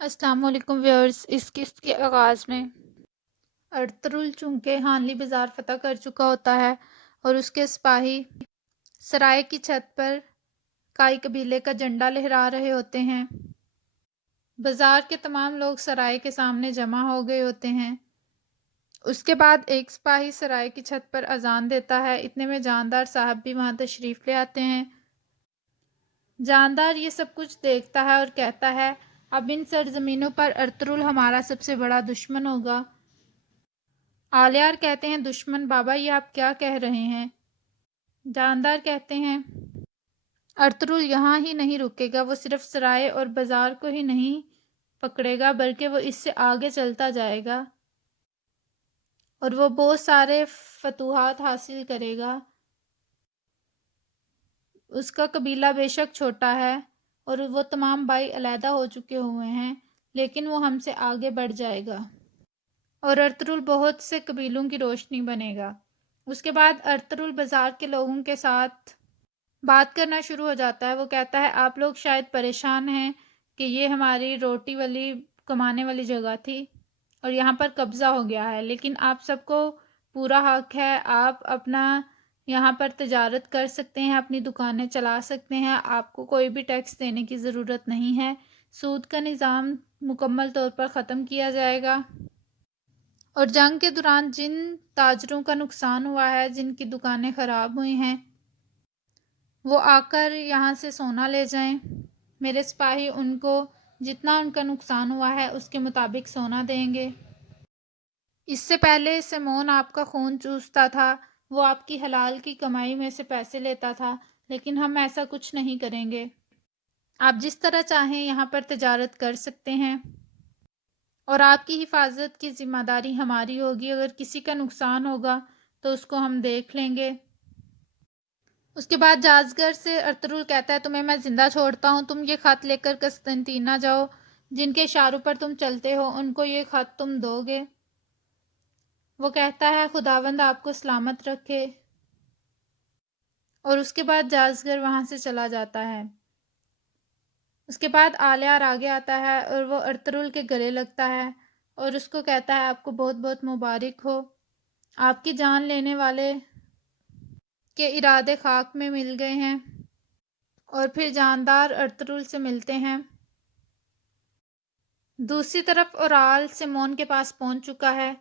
السلام علیکم ویورز، اس قسط کے آغاز میں ارطغرل چونکہ ہانلی بازار فتح کر چکا ہوتا ہے اور اس کے سپاہی سرائے کی چھت پر کائی قبیلے کا جھنڈا لہرا رہے ہوتے ہیں۔ بازار کے تمام لوگ سرائے کے سامنے جمع ہو گئے ہوتے ہیں۔ اس کے بعد ایک سپاہی سرائے کی چھت پر اذان دیتا ہے۔ اتنے میں جاندار صاحب بھی وہاں تشریف لے آتے ہیں۔ جاندار یہ سب کچھ دیکھتا ہے اور کہتا ہے، اب ان سرزمینوں پر ارطغرل ہمارا سب سے بڑا دشمن ہوگا۔ آلیار کہتے ہیں، دشمن بابا، یہ آپ کیا کہہ رہے ہیں؟ جاندار کہتے ہیں، ارطغرل یہاں ہی نہیں رکے گا، وہ صرف سرائے اور بازار کو ہی نہیں پکڑے گا بلکہ وہ اس سے آگے چلتا جائے گا اور وہ بہت سارے فتوحات حاصل کرے گا۔ اس کا قبیلہ بے شک چھوٹا ہے اور وہ تمام بھائی علیحدہ ہو چکے ہوئے ہیں، لیکن وہ ہم سے آگے بڑھ جائے گا اور ارطغرل بہت سے قبیلوں کی روشنی بنے گا۔ اس کے بعد ارطغرل بازار کے لوگوں کے ساتھ بات کرنا شروع ہو جاتا ہے۔ وہ کہتا ہے، آپ لوگ شاید پریشان ہیں کہ یہ ہماری روٹی والی کمانے والی جگہ تھی اور یہاں پر قبضہ ہو گیا ہے، لیکن آپ سب کو پورا حق ہے، آپ اپنا یہاں پر تجارت کر سکتے ہیں، اپنی دکانیں چلا سکتے ہیں، آپ کو کوئی بھی ٹیکس دینے کی ضرورت نہیں ہے، سود کا نظام مکمل طور پر ختم کیا جائے گا اور جنگ کے دوران جن تاجروں کا نقصان ہوا ہے، جن کی دکانیں خراب ہوئی ہیں، وہ آ کر یہاں سے سونا لے جائیں۔ میرے سپاہی ان کو جتنا ان کا نقصان ہوا ہے اس کے مطابق سونا دیں گے۔ اس سے پہلے سیمون آپ کا خون چوستا تھا، وہ آپ کی حلال کی کمائی میں سے پیسے لیتا تھا، لیکن ہم ایسا کچھ نہیں کریں گے۔ آپ جس طرح چاہیں یہاں پر تجارت کر سکتے ہیں اور آپ کی حفاظت کی ذمہ داری ہماری ہوگی۔ اگر کسی کا نقصان ہوگا تو اس کو ہم دیکھ لیں گے۔ اس کے بعد جازگر سے ارطغرل کہتا ہے، تمہیں میں زندہ چھوڑتا ہوں، تم یہ خط لے کر قسطنطینیہ جاؤ، جن کے اشاروں پر تم چلتے ہو ان کو یہ خط تم دو گے۔ وہ کہتا ہے، خداوند آپ کو سلامت رکھے، اور اس کے بعد جازگر وہاں سے چلا جاتا ہے۔ اس کے بعد آلیار آگے آتا ہے اور وہ ارطغرل کے گلے لگتا ہے اور اس کو کہتا ہے، آپ کو بہت بہت مبارک ہو، آپ کی جان لینے والے کے ارادے خاک میں مل گئے ہیں۔ اور پھر جاندار ارطغرل سے ملتے ہیں۔ دوسری طرف اورال سیمون کے پاس پہنچ چکا ہے۔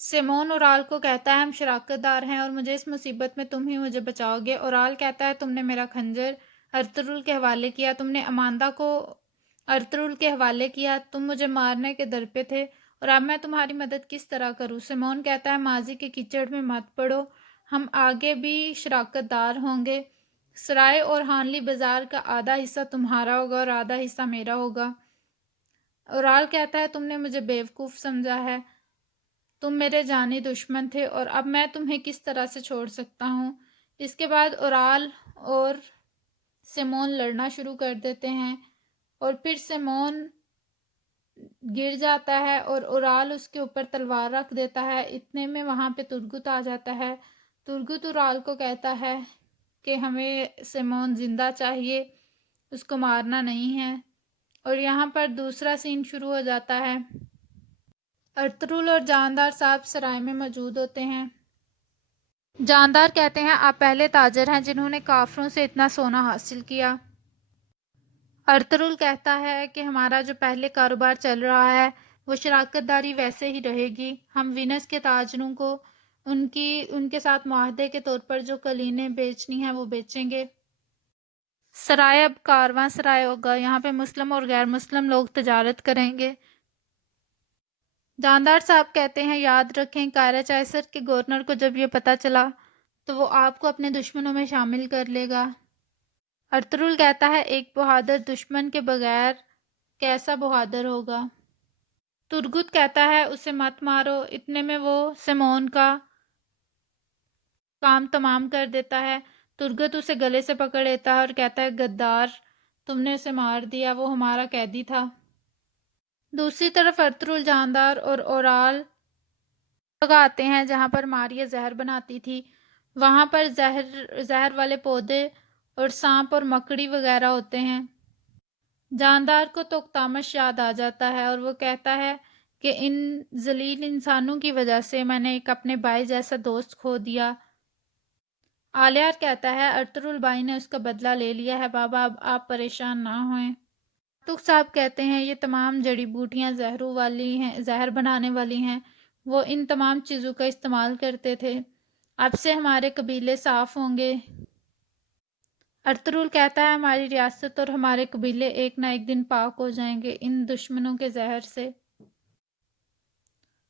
سیمون اورال کو کہتا ہے، ہم شراکت دار ہیں اور مجھے اس مصیبت میں تم ہی مجھے بچاؤ گے۔ اورال کہتا ہے، تم نے میرا خنجر ارطغرل کے حوالے کیا، تم نے اماندہ کو ارطغرل کے حوالے کیا، تم مجھے مارنے کے در پہ تھے اور اب میں تمہاری مدد کس طرح کروں؟ سیمون کہتا ہے، ماضی کے کیچڑ میں مت پڑو، ہم آگے بھی شراکت دار ہوں گے۔ سرائے اور ہانلی بازار کا آدھا حصہ تمہارا ہوگا اور آدھا حصہ میرا ہوگا۔ اورال کہتا ہے، تم نے مجھے بیوقوف سمجھا ہے، تم میرے جانی دشمن تھے اور اب میں تمہیں کس طرح سے چھوڑ سکتا ہوں؟ اس کے بعد اورال اور سیمون لڑنا شروع کر دیتے ہیں اور پھر سیمون گر جاتا ہے اور اورال اس کے اوپر تلوار رکھ دیتا ہے۔ اتنے میں وہاں پہ ترگت آ جاتا ہے۔ ترگت اورال کو کہتا ہے کہ ہمیں سیمون زندہ چاہیے، اس کو مارنا نہیں ہے، اور یہاں پر دوسرا سین شروع ہو جاتا ہے۔ ارطغرل اور جاندار صاحب سرائے میں موجود ہوتے ہیں۔ جاندار کہتے ہیں، آپ پہلے تاجر ہیں جنہوں نے کافروں سے اتنا سونا حاصل کیا۔ ارطغرل کہتا ہے کہ ہمارا جو پہلے کاروبار چل رہا ہے وہ شراکت داری ویسے ہی رہے گی، ہم وینس کے تاجروں کو ان کے ساتھ معاہدے کے طور پر جو قلینیں بیچنی ہیں وہ بیچیں گے۔ سرائے اب کارواں سرائے ہوگا، یہاں پہ مسلم اور غیر مسلم لوگ تجارت کریں گے۔ جاندار صاحب کہتے ہیں، یاد رکھیں قائرہ چائسر کے گورنر کو جب یہ پتہ چلا تو وہ آپ کو اپنے دشمنوں میں شامل کر لے گا۔ ارطغرل کہتا ہے، ایک بہادر دشمن کے بغیر کیسا بہادر ہوگا؟ ترگت کہتا ہے، اسے مت مارو۔ اتنے میں وہ سیمون کا کام تمام کر دیتا ہے۔ ترگت اسے گلے سے پکڑ لیتا ہے اور کہتا ہے، غدار، تم نے اسے مار دیا، وہ ہمارا قیدی تھا۔ دوسری طرف ارطغرل، جاندار اور اورال جگہ آتے ہیں جہاں پر ماریا زہر بناتی تھی۔ وہاں پر زہر والے پودے اور سانپ اور مکڑی وغیرہ ہوتے ہیں۔ جاندار کو توختامش یاد آ جاتا ہے اور وہ کہتا ہے کہ ان ذلیل انسانوں کی وجہ سے میں نے ایک اپنے بھائی جیسا دوست کھو دیا۔ آلیار کہتا ہے ارطغرل بھائی نے اس کا بدلہ لے لیا ہے بابا، اب آپ پریشان نہ ہوئیں۔ تک صاحب کہتے ہیں یہ تمام جڑی بوٹیاں زہروں والی ہیں، زہر بنانے والی ہیں، وہ ان تمام چیزوں کا استعمال کرتے تھے، اب سے ہمارے قبیلے صاف ہوں گے۔ ارطغرل کہتا ہے ہماری ریاست اور ہمارے قبیلے ایک نہ ایک دن پاک ہو جائیں گے ان دشمنوں کے زہر سے۔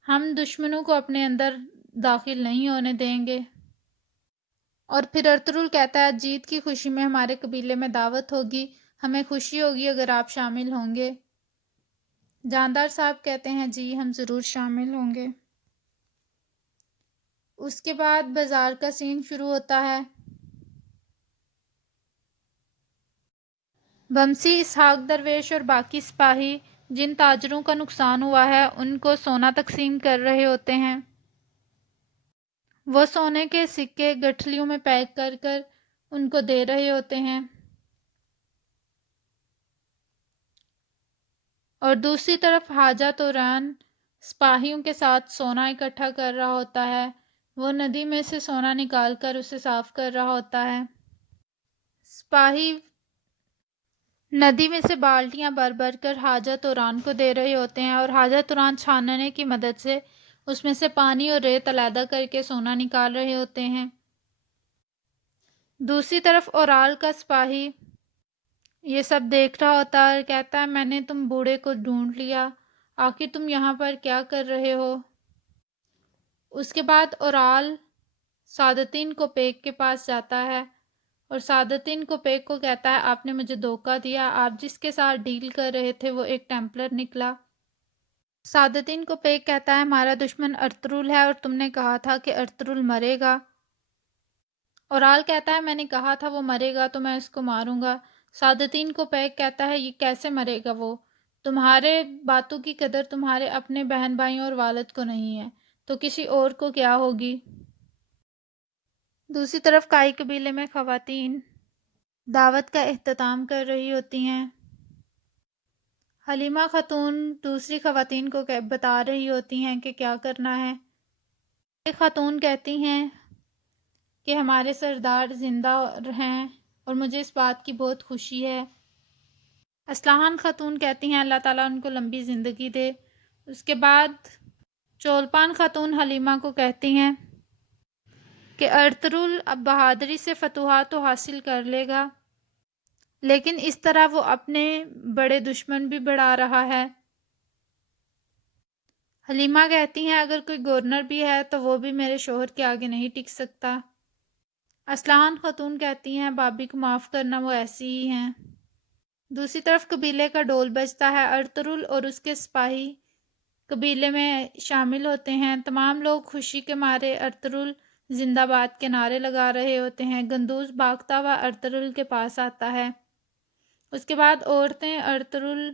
ہم دشمنوں کو اپنے اندر داخل نہیں ہونے دیں گے۔ اور پھر ارطغرل کہتا ہے جیت کی خوشی میں ہمارے قبیلے میں دعوت ہوگی، ہمیں خوشی ہوگی اگر آپ شامل ہوں گے۔ جاندار صاحب کہتے ہیں جی ہم ضرور شامل ہوں گے۔ اس کے بعد بازار کا سین شروع ہوتا ہے۔ بمسی، اسحاق درویش اور باقی سپاہی جن تاجروں کا نقصان ہوا ہے ان کو سونا تقسیم کر رہے ہوتے ہیں۔ وہ سونے کے سکے گٹھلیوں میں پیک کر کر ان کو دے رہے ہوتے ہیں، اور دوسری طرف حاجہ توران سپاہیوں کے ساتھ سونا اکٹھا کر رہا ہوتا ہے، وہ ندی میں سے سونا نکال کر اسے صاف کر رہا ہوتا ہے۔ سپاہی ندی میں سے بالٹیاں بھر بھر کر حاجہ توران کو دے رہے ہوتے ہیں اور حاجہ توران چھاننے کی مدد سے اس میں سے پانی اور ریت علیحدہ کر کے سونا نکال رہے ہوتے ہیں۔ دوسری طرف اورال کا سپاہی یہ سب دیکھ رہا ہوتا ہے اور کہتا ہے میں نے تم بوڑھے کو ڈھونڈ لیا، آخر تم یہاں پر کیا کر رہے ہو؟ اس کے بعد اورال سعادتین کو پیک کے پاس جاتا ہے اور سعادتین کو پیک کو کہتا ہے آپ نے مجھے دھوکہ دیا، آپ جس کے ساتھ ڈیل کر رہے تھے وہ ایک ٹیمپلر نکلا۔ سعادتین کو پیک کہتا ہے ہمارا دشمن ارطغرل ہے اور تم نے کہا تھا کہ ارطغرل مرے گا۔ اورال کہتا ہے میں نے کہا تھا وہ مرے گا تو میں اس کو ماروں گا۔ سعادتین کو پیک کہتا ہے یہ کیسے مرے گا، وہ تمہارے باتوں کی قدر تمہارے اپنے بہن بھائیوں اور والد کو نہیں ہے تو کسی اور کو کیا ہوگی۔ دوسری طرف کائی قبیلے میں خواتین دعوت کا اہتمام کر رہی ہوتی ہیں۔ حلیمہ خاتون دوسری خواتین کو بتا رہی ہوتی ہیں کہ کیا کرنا ہے۔ ایک خاتون کہتی ہیں کہ ہمارے سردار زندہ ہیں اور مجھے اس بات کی بہت خوشی ہے۔ اصلاحان خاتون کہتی ہیں اللہ تعالیٰ ان کو لمبی زندگی دے۔ اس کے بعد چولپان خاتون حلیمہ کو کہتی ہیں کہ ارطغرل اب بہادری سے فتوحات تو حاصل کر لے گا لیکن اس طرح وہ اپنے بڑے دشمن بھی بڑھا رہا ہے۔ حلیمہ کہتی ہیں اگر کوئی گورنر بھی ہے تو وہ بھی میرے شوہر کے آگے نہیں ٹک سکتا۔ اصلاحان خاتون کہتی ہیں بابی کو معاف کرنا، وہ ایسی ہی ہیں۔ دوسری طرف قبیلے کا ڈول بجتا ہے، ارطغرل اور اس کے سپاہی قبیلے میں شامل ہوتے ہیں، تمام لوگ خوشی کے مارے ارطغرل زندہ باد کے نعرے لگا رہے ہوتے ہیں۔ گندوز بھاگتا ہوا ارطغرل کے پاس آتا ہے۔ اس کے بعد عورتیں ارطغرل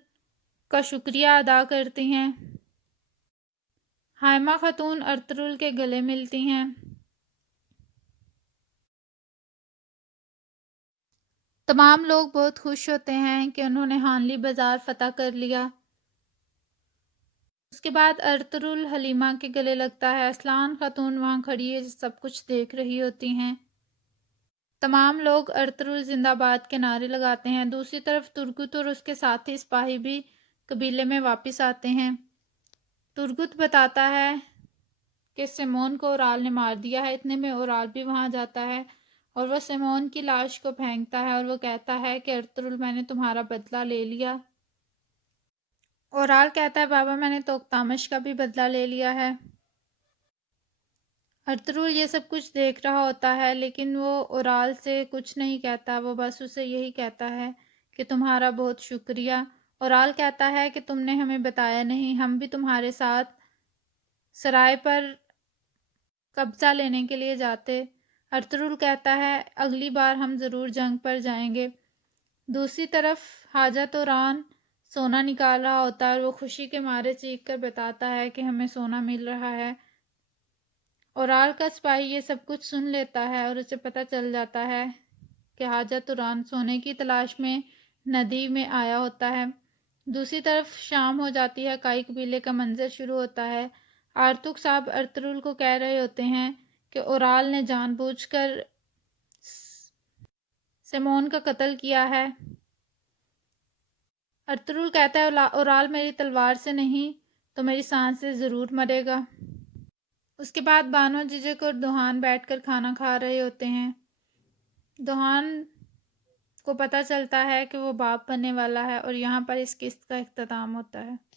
کا شکریہ ادا کرتی ہیں۔ حائمہ خاتون ارطغرل کے گلے ملتی ہیں۔ تمام لوگ بہت خوش ہوتے ہیں کہ انہوں نے ہانلی بازار فتح کر لیا۔ اس کے بعد ارطغرل حلیمہ کے گلے لگتا ہے، اصلاحان خاتون وہاں کھڑی ہے سب کچھ دیکھ رہی ہوتی ہیں۔ تمام لوگ ارطغرل زندہ باد کے نعرے لگاتے ہیں۔ دوسری طرف ترگت اور اس کے ساتھی سپاہی بھی قبیلے میں واپس آتے ہیں۔ ترگت بتاتا ہے کہ سیمون کو اورال نے مار دیا ہے، اتنے میں اورال بھی وہاں جاتا ہے اور وہ سیمون کی لاش کو پھینکتا ہے اور وہ کہتا ہے کہ ارطغرل میں نے تمہارا بدلہ لے لیا۔ اورال کہتا ہے بابا میں نے توختامش کا بھی بدلہ لے لیا ہے۔ ارطغرل یہ سب کچھ دیکھ رہا ہوتا ہے لیکن وہ اورال سے کچھ نہیں کہتا، وہ بس اسے یہی کہتا ہے کہ تمہارا بہت شکریہ۔ اورال کہتا ہے کہ تم نے ہمیں بتایا نہیں، ہم بھی تمہارے ساتھ سرائے پر قبضہ لینے کے لیے جاتے۔ ارطغرل کہتا ہے اگلی بار ہم ضرور جنگ پر جائیں گے۔ دوسری طرف حاجہ توران سونا نکال رہا ہوتا ہے اور وہ خوشی کے مارے چیخ کر بتاتا ہے کہ ہمیں سونا مل رہا ہے۔ اورال کا سپاہی یہ سب کچھ سن لیتا ہے اور اسے پتہ چل جاتا ہے کہ حاجہ توران سونے کی تلاش میں ندی میں آیا ہوتا ہے۔ دوسری طرف شام ہو جاتی ہے، کائی قبیلے کا منظر شروع ہوتا ہے۔ آرتک صاحب ارطغرل کو کہہ رہے ہوتے ہیں کہ اورال نے جان بوجھ کر سیمون کا قتل کیا ہے۔ ارطغرل کہتا ہے اورال میری تلوار سے نہیں تو میری سانس سے ضرور مرے گا۔ اس کے بعد بانو، ججک اور دوہان بیٹھ کر کھانا کھا رہے ہوتے ہیں۔ دوہان کو پتہ چلتا ہے کہ وہ باپ بننے والا ہے اور یہاں پر اس قسط کا اختتام ہوتا ہے۔